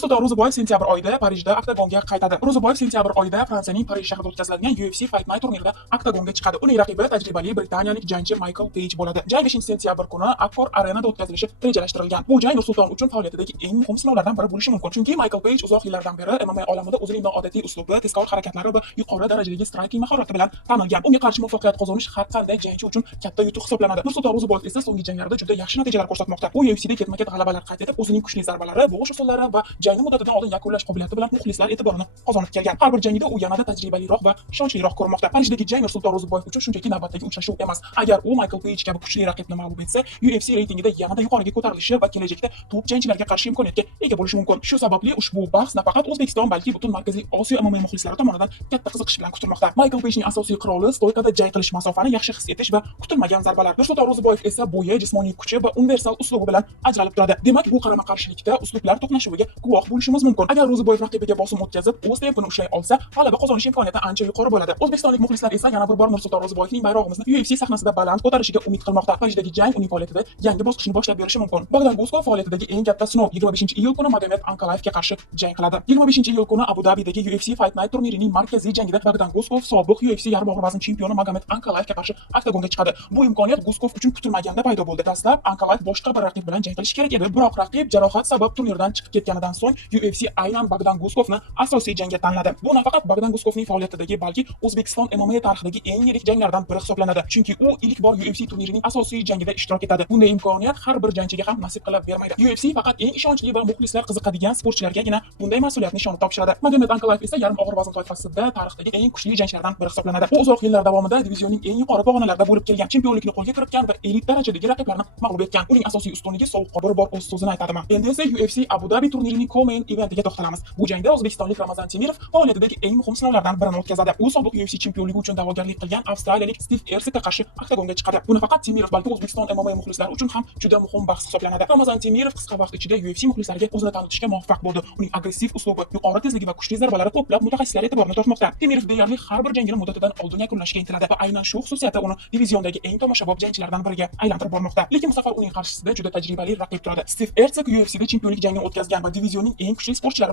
Nursulton Ro'ziboyev sentyabr oyida Parijda oktagonga qaytadi. Ro'ziboyev sentyabr oyida Fransiyaning Parij shahrida o'tkaziladigan UFC Fight Night turnirida oktagonga chiqadi. Uning raqibi tajribali britaniyalik jangchi Michael Page bo'ladi. Jang 5-sentyabr kuni Accor Arenada o'tkazilishi rejalashtirilgan. Bu jang Nursulton uchun faoliyatidagi eng muhim sinovlardan biri bo'lishi mumkin. Chunki Michael Page uzoq yillardan beri MMA olamida o'zining noodatiy uslubi, tezkor harakatlari va yuqori darajadagi striking mahorati bilan tanilgan. Unga qarshi muvaffaqiyat qozonish har qanday jangchi uchun katta yutuq hisoblanadi. Nursulton Ro'ziboyev esa so'nggi janglarda juda yaxshi natijalar ko'rsatmoqda. U UFC'da ketma-ket g'alabalar qayd etib, o'zining kuchli zarbalari, bo'g'ish usullari va jangni muddatidan oldin yakunlash qobiliyati bilan muxlislar e'tiborini qozonib kelgan. Har bir jangida u yanada tajribaliroq va ishonchliroq ko'rmoqda. Parijdagi jang Nursulton Ro'ziboyev uchun shunchaki navbatdagi uchrashuv emas. Agar u Michael Page kabi kuchli raqibni mag'lub etsa, UFC reytingida yanada yuqoriga ko'tarilishi va kelajakda top jangchilarga qarshi imkoniyatga ega bo'lishi mumkin. Shu sababli ushbu bahs nafaqat O'zbekiston, balki butun Markaziy Osiyo MMA muxlislari tomonidan katta qiziqish bilan kutilmoqda. Michael Pagening asosiy quroli stoykada jang qilish, masofani yaxshi his etish va kutilmagan zarbalar. Nursulton Ro'ziboyev esa bo'yi, jismoniy kuchi va universal uslubi bilan ajralib turadi. Demak, bu qarama-qarshilikda uslublar to'qnashuviga guvoh bo'lishimiz mumkin. Agar Ro'ziboyev raqibiga bosim o'tkazib, o'z tempini ushlay olsa, g'alaba qozonish imkoniyati ancha yuqori bo'ladi. O'zbekistonlik muxlislar esa yana bir bor Nursulton Ro'ziboyevning bayrog'imizni UFC sahnasida baland ko'tarishiga umid qilmoqda. Parijdagi jang uning faoliyatida yangi bosqichni boshlab berishi mumkin. Bogdan Guskov faoliyatidagi eng katta sinov 25-iyul kuni Magomed Ankalayevga qarshi jang qiladi. 25-iyul kuni Abu Dabidagi UFC Fight Night turnirining markaziy jangida Bogdan Guskov sobiq UFC yarim og'ir vazn chempioni Magomed Ankalayevga qarshi oktagonga chiqadi. Bu imkoniyat Guskov uchun kutilmaganda paydo bo'ldi. Dastlab Ankalayev boshqa bir raqib bilan jang qilishi kerak edi, biroq raqib jarohat sabab turnirdan chiqib ketganidan so'ng UFC aynan Bogdan Guskovni asosiy jangga tanladi. Bu nafaqat Bogdan Guskovning faoliyatidagi, balki O'zbekiston MMA tarixidagi eng yirik janglardan biri hisoblanadi. Chunki u ilk bor UFC turnirining asosiy jangida ishtirok etadi. Bunday imkoniyat har bir jangchiga ham nasib qilavermaydi. UFC faqat eng ishonchli va muxlislar qiziqadigan sportchilargagina bunday mas'uliyatni ishonib topshiradi. Magomed Ankalayev esa yarim og'ir vazn toifasida tarixdagi eng kuchli jangchilardan biri hisoblanadi. U uzoq yillar davomida divizionning eng yuqori pog'onalarida bo'lib kelgan, chempionlikni qo'lga kiritgan va elit darajadagi raqiblarni mag'lub etgan. Uning asosiy ustunligi sovuqqa bir bor o'z so'zini aytadimi. Endi esa UFC Abu Dhabi turnirining co-main eventiga to'xtalamiz. Bu jangda o'zbekistonlik Ramazan Temirov faoliyatidagi eng muhim sinovlardan birini o'tkazadi. U sobiq UFC chempionligi uchun da'vogarlik qilgan avstraliyalik Steve Ersikga qarshi oktagonga chiqadi. Bu nafaqat Temirov, balki O'zbekiston MMA muxlislari uchun ham juda muhim bahs hisoblanadi. Ramazan Temirov qisqa vaqt ichida UFC muxlislariga o'zini tanitishga muvaffaq bo'ldi. Uning agressiv uslubi, yuqori tezligi va kuchli zarbalari ko'plab mutaxassislar e'tiborini tortmoqda. Temirov deyarli har bir jangini muddatidan oldin yakunlashga intiladi va aynan shu xususiyati uni diviziondagi eng tomoshabob jangchilardan biriga aylantirib bormoqda. Lekin bu safar uning qarshisida juda tajribali raqib turadi. Steve Ertsik UFC'da chempionlik jangini o'tkazgan va divizionning eng kuchli sportchilari